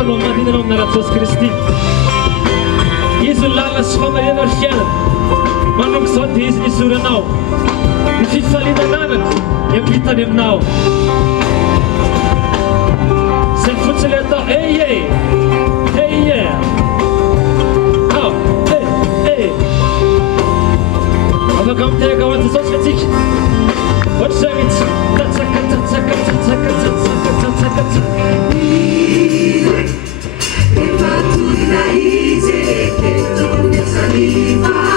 fanaonana din ianao amin'naratra Jesosy Kristy. Izy ny lalina sy famariana ary fiainana. Manomboka izao dia izy mizoranao. Ny fifaliananarana hiampitany aminao. Zay fotsiny atao eye eye. Afaka miteraka ho an'i Jesosy atsika. Ohatr'izay mihitsy. Tatsaka tatsaka tatsaka tatsaka tatsaka tatsaka. Efa tolona izy eto ny saliva.